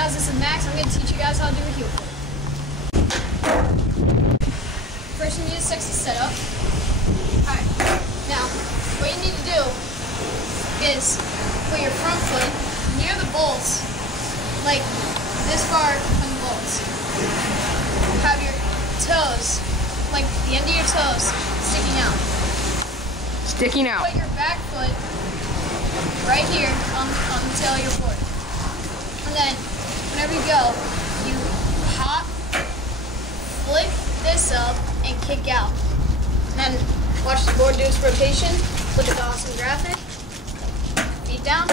guys, this is Max. I'm going to teach you guys how to do a heel flip. First you need a sexy setup. Alright, now what you need to do is put your front foot near the bolts, like this far from the bolts. Have your toes, like the end of your toes, sticking out. Sticking out. Put your back foot right here on the tail of your board. And then, whenever you go, you hop, flip this up, and kick out. And then watch the board do its rotation. Look at the awesome graphic. Feet down.